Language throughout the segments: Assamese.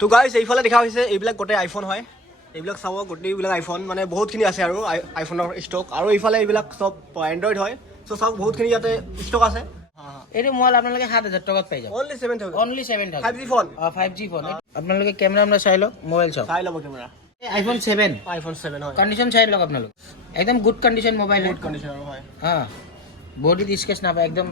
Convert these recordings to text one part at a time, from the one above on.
তো গাইজ এইফালে দেখা হৈছে এইবিলাক গোটেই আইফোন হয় এইবিলাক চাব গোটেইবিলাক আইফোন মানে বহুতখিনি আছে আৰু আইফোনৰ ষ্টক আৰু এইফালে এইবিলাক চব এণ্ড্ৰইড হয় চ' চাওক বহুতখিনি ইয়াতে ষ্টক আছে এইটো মোবাইল আপোনালোকে 7,000 টকাত পাই যাব only 7,000 only 7,000 5G phone 5G phone আপোনালোকে কেমেৰা আমৰা চাই লওক মোবাইল চাওক চাই ল'ব কেমেৰা আইফোন 7 আইফোন 7 হয় কন্ডিশন চাই লওক আপোনালোক একদম গুড কন্ডিশন মোবাইল গুড কণ্ডিশ্যনৰ হয় হ্যাঁ বডি স্কেচ না পায় একদম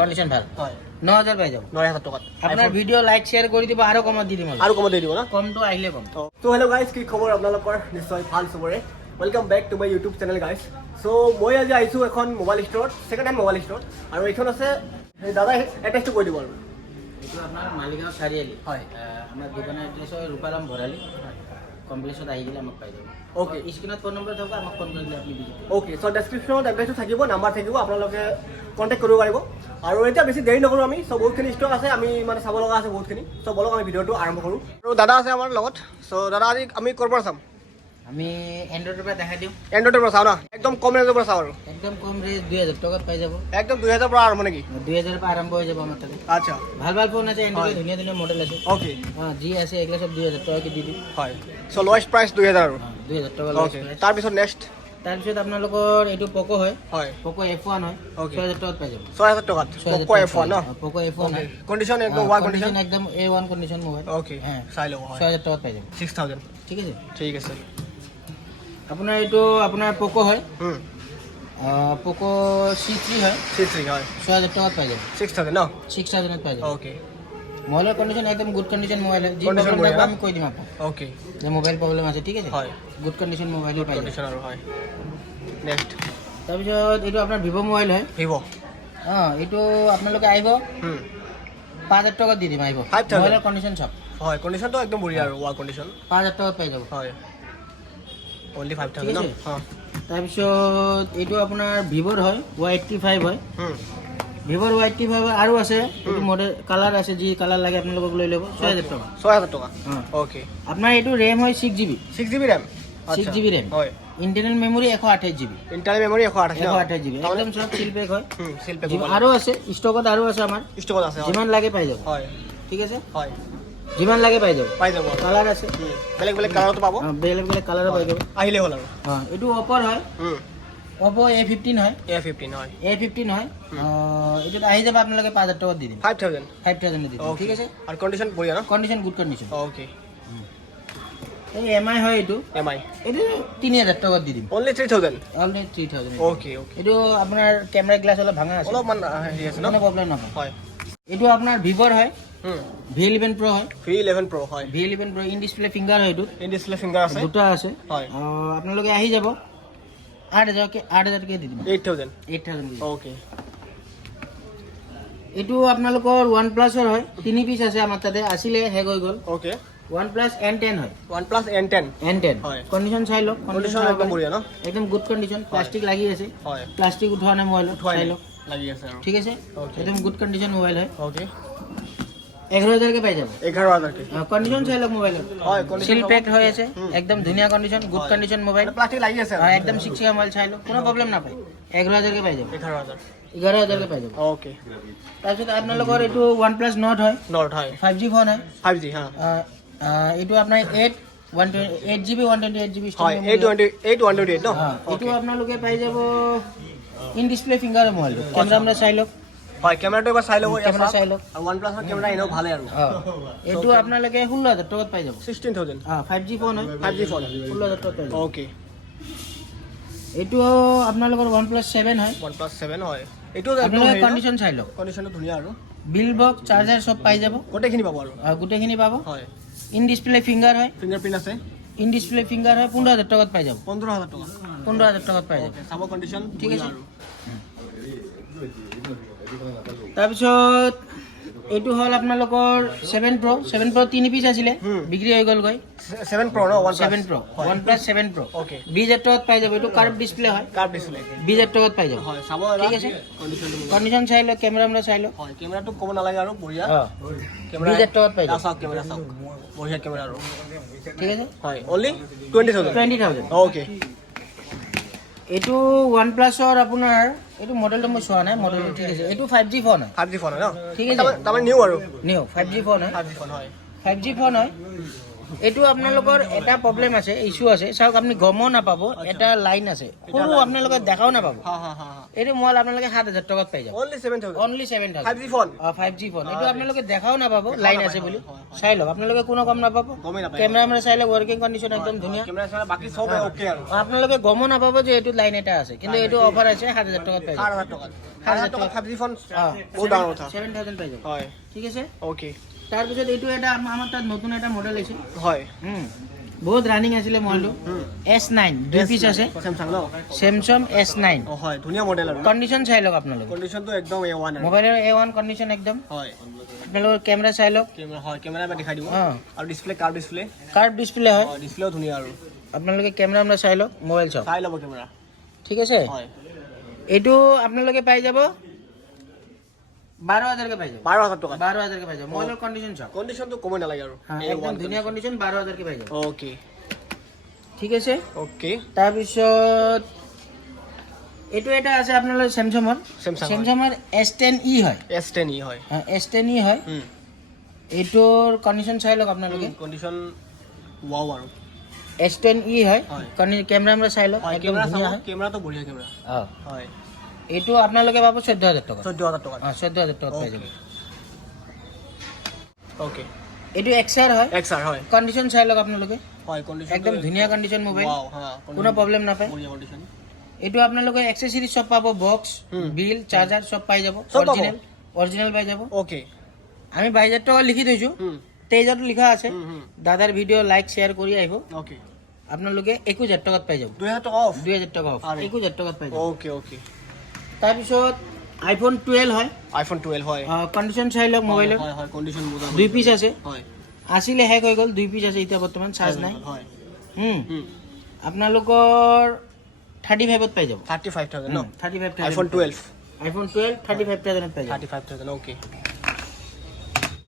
কন্ডিশন ভাল হয় 9,000 পাই যাব 9,000 টকাত আপনার ভিডিও লাইক শেয়ার কৰি দিব আৰু কমত দি দিম আৰু কমত দি দিব না কমটো আহিলে কম তো হেল্ল' গাইজ কি খবৰ আপোনালোকৰ নিশ্চয় ভাল চবৰে welcome back to my YouTube channel guys so' মই আজি আহিছোঁ এখন মোবাইল ষ্ট'ৰত ছেকেণ্ড হেণ্ড মোবাইল ষ্ট'ৰত আৰু এইখন আছে দাদাই এড্ৰেছটো কৈ দিব আৰু এইটো আপোনাৰ মালিগাঁও চাৰিআলি হয় আমাৰ দোকানৰ এড্ৰেছ হয় ৰূপাৰাম ভৰালি কমপ্লেক্সত আহি গ'লে আমাক পাই যাব অ'কে স্ক্ৰীনত ফোন নম্বৰ থাকিব আমাক ফোন কৰিলে আপুনি বুজি অ'কে চ' ডেছক্ৰিপশ্যনত এড্ৰেছটো থাকিব নাম্বাৰ থাকিব আপোনালোকে কণ্টেক্ট কৰিব পাৰিব আৰু এতিয়া বেছি দেৰি নকৰোঁ আমি চ' বহুতখিনি ষ্টক আছে আমি মানে চাব লগা আছে বহুতখিনি চ' বলক আমি ভিডিঅ'টো আৰম্ভ কৰোঁ আৰু দাদা আছে আমাৰ লগত চ' দাদা আজি আমি ক'ৰ পৰা চাম আমি এণ্ড্ৰইডৰ পৰা দেখাই দিওঁ এণ্ড্ৰইডৰ পৰা চাওঁ না একদম কম ৰেঞ্জৰ পৰা চাওঁ আৰু একদম কম ৰেঞ্জ 2,000 টকাত পাই যাব একদম 2,000 পৰা আৰম্ভ নেকি 2,000 পৰা আৰম্ভ হৈ যাব আমাৰ তাতে আচ্ছা ভাল ভাল ফোন আছে এণ্ড্ৰইড ধুনীয়া ধুনীয়া মডেল আছে অ'কে যি আছে এইগুলো সব 2,000 টকাকে দি দিম হয় চ' লৱেষ্ট প্ৰাইচ 2,000 আৰু 2,000 টকা অ'কে তাৰপিছত নেক্সট তাৰপিছত আপোনালোকৰ এইটো পকো হয় হয় পকো F1 হয় Okay. 6,000 টকাত পাই যাব 6,000 টকাত পকো F1 ন পকো F1 হয় কণ্ডিশ্যন একদম ৱাৰ কণ্ডিশ্যন একদম A1 কন্ডিশন মোবাইল অ'কে চাই ল'ব হয় 6,000 টকাত পাই যাব 6,000 ঠিক আছে ঠিক আছে আপোনাৰ এইটো আপোনাৰ পকো হয় পকো C3 হয় C3 হয় 6,000 টকাত পাই যাব 6,000 ন 6,000 পাই যাব অ'কে মোবাইলৰ কন্ডিশন একদম গুড কন্ডিশন মোবাইল হয় যি Condition প্ৰব্লেম বঢ়িয়া। আমি কৈ দিম আপোনাক অ'কে যে মোবাইল প্ৰব্লেম আছে ঠিক আছে হয় গুড কন্ডিশন মোবাইল পাই যাব কণ্ডিশ্যন আৰু হয় নেক্সট তাৰপিছত এইটো আপোনাৰ ভিভ' মোবাইল হয় ভিভ' এইটো আপোনালোকে আহিব 5,000 টকাত দি দিম আহিব 5,000 মোবাইলৰ কন্ডিশন চাওক হয় কণ্ডিশ্যনটো একদম বঢ়িয়া আৰু ৱাৰ কণ্ডিশ্যন 5,000 টকাত পাই যাব হয় অনলি 5,000 ঠিক ন আছে। তাৰপিছত এইটো আপোনাৰ ভিভ'ৰ হয় Y85 হয় ভিভ'ৰ Y85 আৰু আছে এইটো মডেল কালাৰ আছে যি কালাৰ লাগে আপোনালোকক লৈ ল'ব 6,000 টকা 6,000 টকা অঁ অ'কে আপোনাৰ এইটো ৰেম হয় 6GB 6GB RAM 6GB RAM হয় internal memory 128GB internal memory 128 128GB একদম চব চিল পেক হয় চিল পেক আৰু আছে ষ্টকত আৰু আছে আমাৰ ষ্টকত আছে হয় যিমান লাগে পাই যাব হয় ঠিক আছে হয় যিমান লাগে পাই যাব পাই যাব কালাৰ আছে বেলেগ বেলেগ কালাৰতো পাব বেলেগ বেলেগ কালাৰো পাই যাব আহিলে হ'ল আৰু এইটো অপ'ৰ হয় অপো A15 হয় A15 হয় A15 হয় এইটোত আহি যাব আপোনালোকে 5,000 টকাত দি দিম 5,000 5,000 দি দিম ঠিক আছে আৰু কণ্ডিশ্যন বঢ়িয়া ন কন্ডিশন গুড কন্ডিশন অ'কে এই MI হয় এইটো MI এইটো 3,000 টকাত দি দিম অনলি 3,000 অলৰেডি 3,000 অ'কে অ'কে এইটো আপোনাৰ কেমেৰা গ্লাছ অলপ ভাঙা আছে অলপমান হেৰি আছে ন কোনো প্ৰব্লেম নহয় হয় এইটো আপোনাৰ ভিভ'ৰ হয় V11 Pro হয় V11 Pro হয় V11 Pro in display finger হয় এইটোত ইন ডিসপ্লে ফিংগাৰ আছে দুটা আছে হয় আপোনালোকে আহি যাব 8,000 কে দি দিম 8,000 8,000 দি দিম অ'কে এইটো আপোনালোকৰ OnePlus ৰ হয় 3 পিস আছে আমাৰ তাতে আছিলে হেগ হৈ গ'ল অ'কে OnePlus N10 হয় OnePlus N10 N10 হয় কন্ডিশন চাই লওক কণ্ডিশ্যন একদম বঢ়িয়া ন একদম গুড কন্ডিশন প্লাষ্টিক লাগি আছে হয় প্লাষ্টিক উঠোৱা নাই মোবাইল উঠোৱাই চাই নাই। লওক লাগি আছে আৰু ঠিক আছে Okay. একদম গুড কন্ডিশন মোবাইল হয় অ'কে 11,000 কে পাই যাব 11,000 কে কন্ডিশন চাই লওক মোবাইলৰ হয় সিল কণ্ডিশ্যন পেক হৈ আছে একদম ধুনীয়া condition good condition mobile plastic লাগি আছে একদম 6 মোবাইল চাই লওক কোনো প্ৰব্লেম নাপায় 11,000 কে পাই যাব 11,000 11,000 কে পাই যাব অ'কে তাৰপিছত আপোনালোকৰ এইটো OnePlus Nord হয় নট হয় 5G ফোন হয় 5G হা এইটো আপোনাৰ 8GB 128GB হয় 828 ন এইটো আপোনালোকে পাই যাব in display finger mobile camera আমৰা চাই লওক হয় কেমেৰাটো এবাৰ চাই ল'ব কেমেৰা চাই লওক আৰু OnePlus ৰ কেমেৰা এনেও ভালে আৰু এইটো আপোনালোকে 16,000 টকাত পাই যাব 16,000 5G ফোন হয় 5G ফোন 16,000 টকাত পাই যাব অ'কে এইটো আপোনালোকৰ OnePlus 7 হয় OnePlus 7 হয় এইটো আপোনালোকে কন্ডিশন চাই লওক কণ্ডিশ্যনটো ধুনীয়া আৰু বিল বক্স চাৰ্জাৰ সব পাই যাব গোটেইখিনি পাব আৰু গোটেইখিনি পাব হয় ইন ডিসপ্লে ফিংগাৰ হয় ফিংগাৰপ্ৰিণ্ট আছে ইন ডিসপ্লে ফিংগাৰ হয় 15,000 টকাত পাই যাব 15,000 টকা 15,000 টকাত পাই যাব চাব কণ্ডিশ্যন ঠিক আছে। আৰু তাৰপিছত এইটো হ'ল আপোনালোকৰ 7 Pro 3 পিস আছিলে বিক্ৰী হৈ গ'ল গৈ 7 Pro ন 7 Pro OnePlus 7 Pro অ'কে 20,000 টকাত পাই যাব এইটো কাৰ্ভ ডিসপ্লে হয় কাৰ্ভ ডিসপ্লে 20,000 টকাত পাই যাব হয় চাব ঠিক আছে। কণ্ডিশ্যনটো কন্ডিশন চাই লওক কেমেৰা আমৰা চাই লওক হয় কেমেৰাটো ক'ব নালাগে আৰু বঢ়িয়া 20,000 টকাত পাই যাব চাওক কেমেৰা চাওক বঢ়িয়া কেমেৰা আৰু ঠিক আছে হয় অনলি 20,000 20,000 অ'কে এইটো OnePlus-ৰ আপোনাৰ এইটো মডেলটো মই চোৱা নাই মডেলটো ঠিক আছে এইটো 5G ফোন হয় 5G ফোন হয় ন ঠিক আছে। তাৰমানে নিউ আৰু নিউ 5G ফোন হয় 5G ফোন হয় 5G ফোন হয়। এইটো আপোনালোকৰ এটা প্ৰব্লেম আছে, ইছ্যু আছে। চাওক আপুনি গমো নাপাব, এটা লাইন আছে সৰু, আপোনালোকে দেখাও নাপাব। এইটো মোবাইল আপোনালোকে 7,000 টকাত পাই যাব। Only 7,000। 5G phone. 5G phone. এইটো আপোনালোকে দেখাও নাপাব লাইন আছে বুলি। চাই লওক, আপোনালোকে কোনো গম নাপাব। কেমেৰা চাই লওক, ৱৰ্কিং কণ্ডিশ্যন একদম ধুনীয়া। বাকি সব ওকে আৰু আপোনালোকে গমো নাপাব যে এইটো লাইন এটা আছে, কিন্তু এইটো অফাৰ আছে 7,000 টকাত পাই যাব। 7,000 টকা 5G ফোন বহুত ডাঙৰ কথা। 7,000 পাই যাব। হয়, ঠিক আছে। ওকে। তাৰপিছত এইটো এটা আমাৰ তাত নতুন এটা মডেল আহিছে। হয়, বহুত ৰানিং আছিলে মোবাইলটো। S9 দুই পিচ আছে। স্যামসাং ন? Samsung S9। হয়, ধুনীয়া মডেল আৰু কণ্ডিশ্যন চাই লওক আপোনালোকে। কণ্ডিশ্যনটো একদম A1 আৰু মোবাইলৰ A1 কণ্ডিশ্যন একদম। হয়, আপোনালোকৰ কেমেৰা চাই লওক। কেমেৰা দেখাই দিব। অঁ, আৰু display curve display. Curve display হয়। ডিসপ্লেও ধুনীয়া আৰু আপোনালোকে কেমেৰা চাই লওক, মোবাইল চাওক। চাই ল'ব কেমেৰা। ঠিক আছে। হয়, এইটো আপোনালোকে পাই যাব 12,000 কে পাই যাব। 12,000 টকা। 12,000 কে পাই যাব। মোবাইলৰ কণ্ডিশ্যন চাওক। কণ্ডিশ্যনটো কমই নালাগে আৰু একদম ধুনীয়া কণ্ডিশ্যন, 12,000 কে পাই যাব। ওকে, ঠিক আছে। ওকে। তাৰপিছত এইটো এটা আছে আপোনালোকৰ স্যামসাঙৰ। স্যামসাঙৰ S10e হয়। S10e হয়। S10e হয়। এইটোৰ কণ্ডিশ্যন চাই লওক আপোনালোকে। কণ্ডিশ্যন ওয়াও আৰু S10e হয়। কেমেৰা চাই লওক, একদম ধুনীয়া হয়। কেমেৰাটো বঢ়িয়া কেমেৰা। হয়, এইটো আপোনালোকে পাব 14,000 টকা। 14,000 টকা। 14,000 টকাত পাই যাব। ওকে। এইটো XR হয়। XR হয়। কণ্ডিশ্যন চাই লওক আপোনালোকে, হয়, কণ্ডিশ্যন একদম ধুনীয়া কণ্ডিশ্যন মোবাইল, ওয়াও, কোনো প্ৰব্লেম নাপায়। বঢ়িয়া কণ্ডিশ্যন। এইটো আপোনালোকে এক্সেসৰিজ চব পাব, বক্স, বিল, চাৰ্জাৰ চব পাই যাব। অৰিজিনেল পাই যাব। ওকে। আমি 22,000 টকা লিখি থৈছোঁ, তেজতো লিখা আছে। দাদাৰ ভিডিঅ' লাইক শ্বেয়াৰ কৰি আহিব। ওকে। আপোনালোকে 21,000 টকাত পাই যাব। 2,000 টকা অফ। 2,000 টকা অফ, 21,000 টকাত পাই যাব। Okay, okay. তাৰপিছত iPhone 12 হয়। iPhone 12 হয়। কণ্ডিশ্যন চাই লওক মোবাইলৰ। হয়, হয়, কণ্ডিশ্যন বুজা। দুই পিচ আছে। হয়, আছিলে শেষ হৈ গ'ল, দুই পিচ আছে এতিয়া বৰ্তমান, চাৰ্জ নাই। হয়। আপোনালোকৰ 35,000 পাই যাব। 35,000 ন? 35,000। iPhone 12। iPhone 12 35,000 পাই যাব। 35,000 ওকে।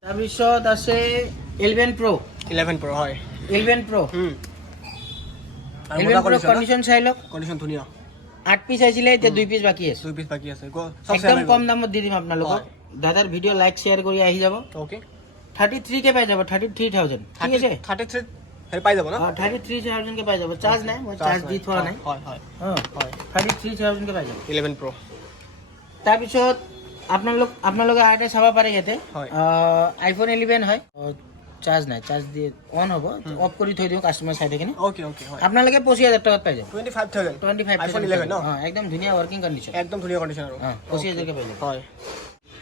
তাৰপিছত আছে 11 Pro। 11 Pro হয়। 11 Pro। আৰু 11 Pro কণ্ডিশ্যন চাই লওক। কণ্ডিশ্যন ধুনীয়া। 8 পিচ আহিছিলে, এতিয়া 2 পিচ বাকী আছে। 2 পিচ বাকী আছে। একদম কম দামত দি দিম আপোনালোকক। দাদাৰ ভিডিঅ' লাইক শ্বেয়াৰ কৰি আহি যাব। ওকে। 33 কে পাই যাব, 33,000। ঠিক আছে। 33 হে পাই যাব না? 33,000 কে পাই যাব। চাৰ্জ নাই, মই চাৰ্জ দি থোৱা নাই। হয়, হয়, হয়। 33,000 কে পাই যাব। 11 Pro। তাৰপিছত আপোনালোকে আৰু এটা চাব পাৰে ইয়াতে। হয়। iPhone 11 হয়। চাৰ্জ নাই, চাৰ্জ দি অন হ'ব, অফ কৰি থৈ দিওঁ কাষ্টমাৰ চাই থাকিনে। ওকে, ওকে, হয়। আপোনালোকে 25,000 টকাত পাই যাব। 25,000। 25,000 iPhone 11 ন? একদম ধুনীয়া ৱৰ্কিং কণ্ডিশ্যন। একদম ধুনীয়া কণ্ডিশ্যন আৰু 25,000 কে পাই যাব। হয়।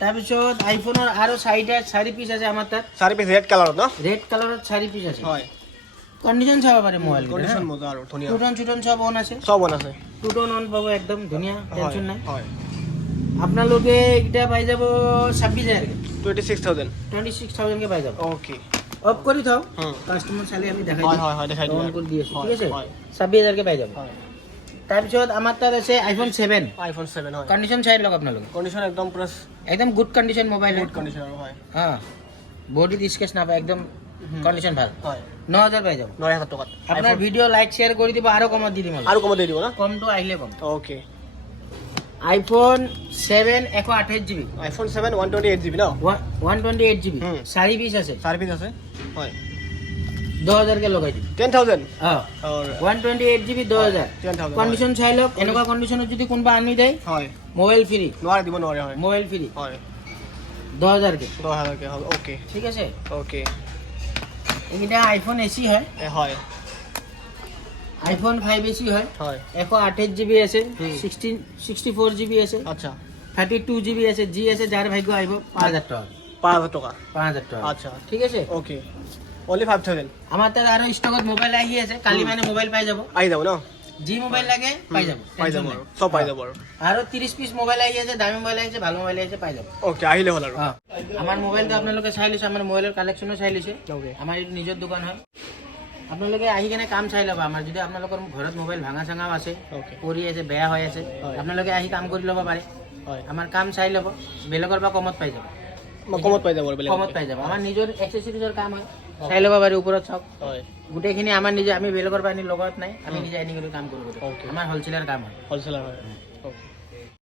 তাৰপিছত আইফোনৰ আৰু 4 পিচ আছে আমাৰ তাত। 4 পিচ ৰেড কালাৰত ন? ৰেড কালাৰত 4 পিচ আছে। হয়। কণ্ডিশ্যন চাব পাৰে মোবাইল। কণ্ডিশ্যন মজা আৰু ধুনীয়া। টুটন চব অন আছে। সব অন আছে। টুটন অন পাব, একদম ধুনীয়া, টেনশ্যন নাই। হয়। আপোনালোকে এতিয়া পাই যাব 26,000 কে। 26,000। 26,000 কে পাই যাব। ওকে। অফ কৰি থওঁ, কাষ্টমাৰ চালে আমি দেখাই দিম। হয়, দেখাই দিম। অন কৰি দি আছোঁ, ঠিক আছে। হয়। 26,000 কে পাই যাব। হয়। তাৰপিছত আমাৰ তাত আছে iPhone 7। iPhone 7 হয়। কণ্ডিশ্যন চাই লওক আপোনালোকে, কণ্ডিশ্যন একদম পুৰা একদম good condition mobile. Good condition আৰু হয়। বডিত স্কেচ নাপায়, একদম কণ্ডিশ্যন ভাল। হয়। 9,000 পাই যাব। 9,000 টকাত। আপোনাৰ ভিডিঅ' লাইক শ্বেয়াৰ কৰি দিব, আৰু কমত দি দিম। আৰু কমত দি দিব না? কমটো আহিলে কম। Okay. iPhone 7 128 GB। iPhone 7 128 GB ন? 128 GB। 4 পিচ আছে। 4 পিচ আছে। হয়। 10,000 কে লগাই দিম। 10,000। और 128 GB 10,000। 10,000 কণ্ডিশ্যন চাই লওক, এনেকুৱা কণ্ডিশ্যনত যদি কোনোবা আনি দেয়, হয়। Mobile free. নোৱাৰে দিব নোৱাৰে হয়। Mobile free. হয়। 10,000 কে। 10,000 কে হ'ল। ওকে। ঠিক আছে। ওকে। এইকেইটা iPhone SE হয়। হয়। iPhone 5 SE হয়। হয়। 128 GB আছে, 64 GB আছে, আচ্ছা। 32 GB আছে। যি আছে যাৰ ভাগ্য আহিব 5,000 টকা। 5,000 টকা। 5,000 টকা। আচ্ছা। ঠিক আছে। ওকে। অনলি 5,000। আমাৰ তাত আৰু ষ্টকত মোবাইল আহি আছে, কালি মানে মোবাইল পাই যাব। আহি যাব ন? যি মোবাইল লাগে পাই যাব। পাই যাব আৰু সব পাই যাব আৰু। আৰু 30 পিচ মোবাইল আহি আছে, দামী মোবাইল আহিছে, ভাল মোবাইল আহিছে, পাই যাব। ওকে, আহিলে হ'ল আৰু। আমাৰ মোবাইলটো আপোনালোকে চাই লৈছে, আমাৰ মোবাইলৰ কালেকশ্যনো চাই লৈছে। ওকে। আমাৰ এইটো নিজৰ দোকান হয়। আপোনালোকে আহি কেনে কাম চাই ল'ব। আমাৰ যদি আপোনালোকৰ ঘৰত মোবাইল ভাঙা চাঙাও আছে, ওকে। পৰি আছে, বেয়া হৈ আছে, আপোনালোকে আহি কাম কৰি ল'ব পাৰে। হয়। আমাৰ কাম চাই ল'ব, বেলেগৰ পৰা কমত পাই যাব। কমত পাই যাব আৰু বেলেগ। কমত পাই যাব। আমাৰ নিজৰ এক্সেসৰিজৰ কাম হয়, চাই ল'ব পাৰি। ওপৰত চাওক, হয়। গোটেইখিনি আমাৰ নিজে, আমি বেলেগৰ পৰা আনি লগত নাই, আমি নিজে আনি কৰি কাম কৰিব। ওকে। আমাৰ হ'লচেলাৰ কাম হয়। হ'লচেলাৰ হয়।